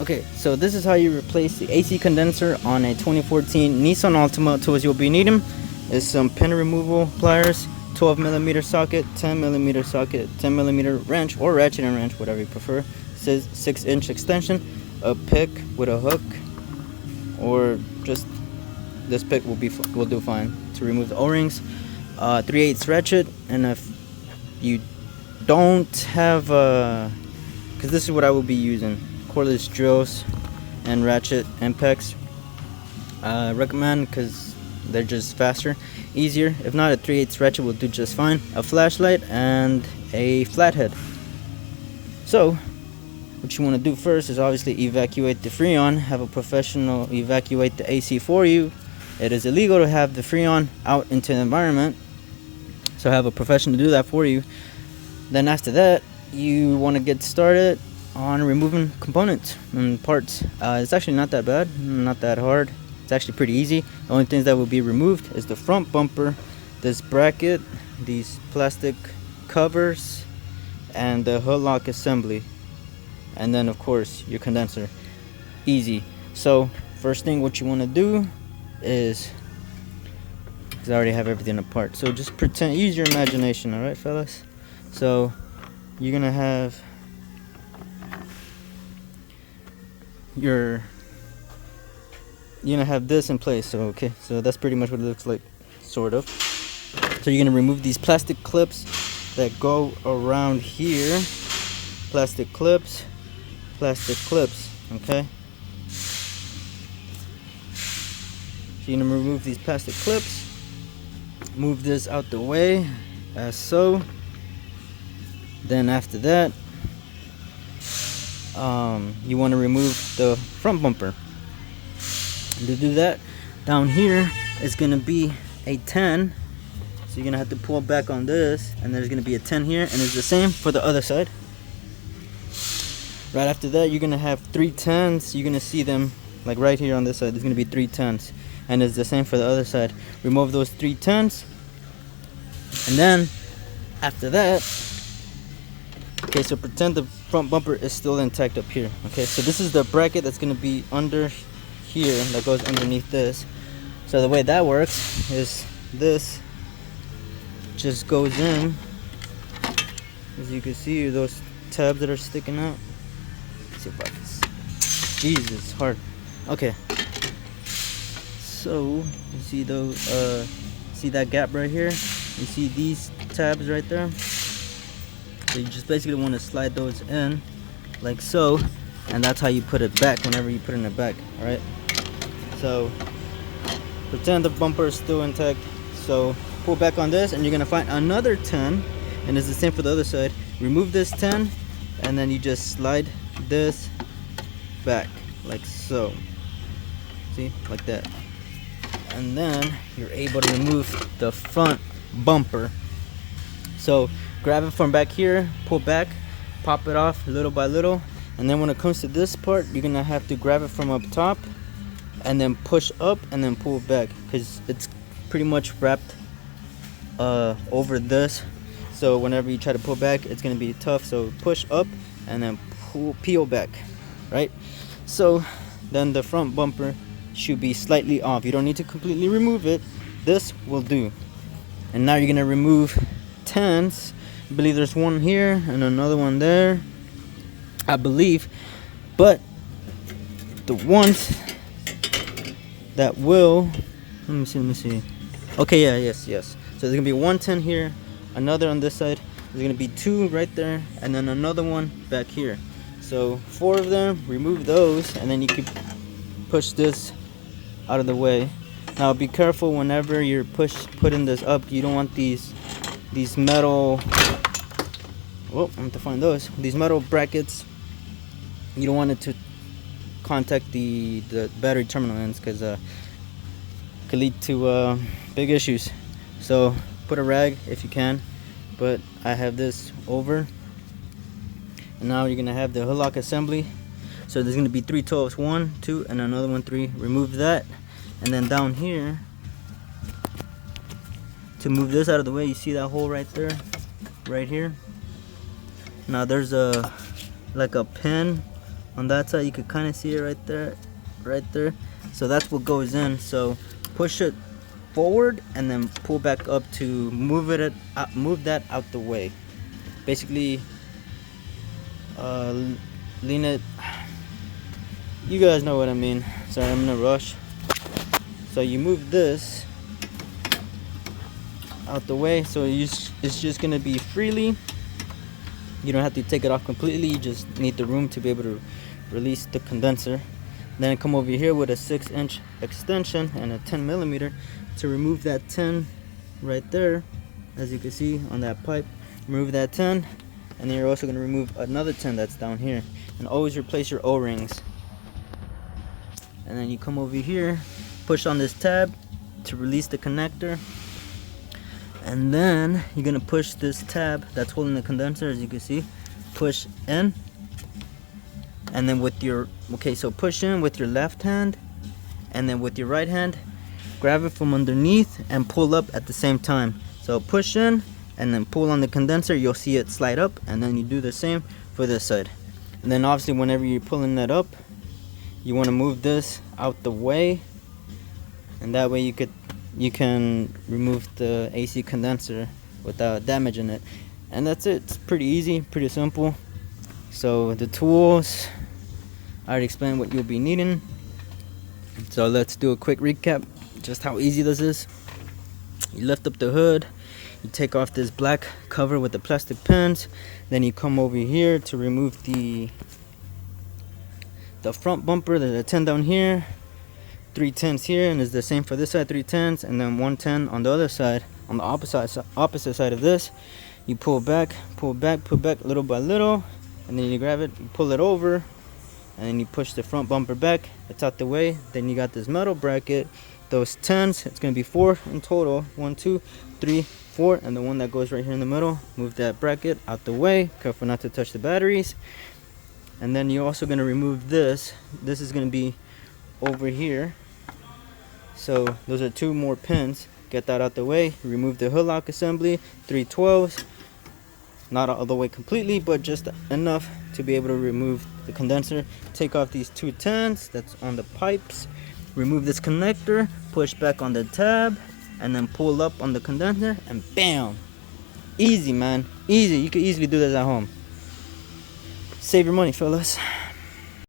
Okay, so this is how you replace the AC condenser on a 2014 Nissan Altima. Tools you'll be needing is some pin removal pliers, 12mm socket, 10mm socket, 10mm wrench or ratchet and wrench, whatever you prefer. Says 6-inch extension, a pick with a hook, or just this pick will do fine to remove the O-rings. 3/8 ratchet, and if you don't have because this is what I will be using, cordless drills and ratchet impacts. I recommend because they're just faster, easier. If not, a 3/8 ratchet will do just fine. A flashlight and a flathead. So what you want to do first is obviously evacuate the Freon. Have a professional evacuate the AC for you. It is illegal to have the Freon out into the environment, so have a professional do that for you. Then after that, you want to get started on removing components and parts. It's actually not that bad, not that hard. It's actually pretty easy. The only things that will be removed is the front bumper, this bracket, these plastic covers, and the hood lock assembly, and then of course your condenser. Easy. So first thing what you want to do is, because I already have everything apart, so just pretend, use your imagination, alright fellas? So you're gonna have this in place. So okay, so that's pretty much what it looks like, sort of. So you're gonna remove these plastic clips that go around here. Plastic clips, okay? So you're gonna remove these plastic clips, move this out the way, as so. Then after that, you want to remove the front bumper. To do that, down here is going to be a 10. So you're going to have to pull back on this, and there's going to be a 10 here, and it's the same for the other side. Right after that, you're going to have 3 10s. You're going to see them like right here on this side. There's going to be 3 10s, and it's the same for the other side. Remove those 3 10s, and then after that, okay, so pretend the front bumper is still intact up here. Okay, so this is the bracket that's going to be under here, that goes underneath this. So the way that works is this just goes in. As you can see, those tabs that are sticking out. Let's see if I can. Jesus, hard. Okay. So you see those? See that gap right here? You see these tabs right there? So you just basically want to slide those in like so, and that's how you put it back whenever you put it in the back. Alright, so pretend the bumper is still intact. So pull back on this, and you're gonna find another 10, and it's the same for the other side. Remove this 10, and then you just slide this back like so. See, like that, and then you're able to remove the front bumper. So grab it from back here, pull back, pop it off little by little, and then when it comes to this part, you're gonna have to grab it from up top and then push up and then pull back, because it's pretty much wrapped over this. So whenever you try to pull back, it's gonna be tough. So push up and then peel back, right? So then the front bumper should be slightly off. You don't need to completely remove it. This will do. And now you're gonna remove 10s. I believe there's one here and another one there, I believe. But the ones that will, let me see. Okay, yeah, yes. So there's gonna be 1 10 here, another on this side. There's gonna be 2 right there, and then another one back here. So 4 of them. Remove those, and then you can push this out of the way. Now be careful whenever you're putting this up. You don't want these metal, well, I have to find those. These metal brackets, you don't want it to contact the battery terminal ends, because could lead to big issues. So put a rag if you can, but I have this over. And now you're gonna have the hood lock assembly. So there's gonna be 3 12s, 1 2 and another one 3. Remove that, and then down here, to move this out of the way, you see that hole right there, right here. Now there's like a pin on that side. You could kind of see it right there. So that's what goes in. So push it forward and then pull back up to move that out the way. Basically, lean it. You guys know what I mean. Sorry, I'm in a rush. So you move this out the way, so it's just gonna be freely. You don't have to take it off completely. You just need the room to be able to release the condenser. Then come over here with a 6-inch extension and a 10mm to remove that 10 right there. As you can see on that pipe, remove that 10, and then you're also going to remove another 10 that's down here. And always replace your O-rings. And then you come over here, push on this tab to release the connector, and then you're going to push this tab that's holding the condenser. As you can see, push in, and then with your so push in with your left hand, and then with your right hand grab it from underneath and pull up at the same time. So push in and then pull on the condenser, you'll see it slide up, and then you do the same for this side. And then obviously whenever you're pulling that up, you want to move this out the way, and that way you can remove the AC condenser without damaging it. And that's it. It's pretty easy, pretty simple. So the tools, I already explained what you'll be needing. So let's do a quick recap just how easy this is. You lift up the hood, you take off this black cover with the plastic pins, then you come over here to remove the front bumper. There's a 10 down here, 3 10s here, and it's the same for this side, 3 10s, and then 1 10 on the other side, on the opposite side of this. You pull back little by little, and then you grab it, you pull it over, and then you push the front bumper back. It's out the way. Then you got this metal bracket, those 10s, it's going to be 4 in total, 1 2 3 4, and the one that goes right here in the middle. Move that bracket out the way, careful not to touch the batteries. And then you're also going to remove this is going to be over here. So those are 2 more pins. Get that out the way. Remove the hood lock assembly, 3 12s, not all the way completely, but just enough to be able to remove the condenser. Take off these 2 10s that's on the pipes, remove this connector, push back on the tab, and then pull up on the condenser, and bam! Easy, man, easy. You can easily do this at home. Save your money, fellas.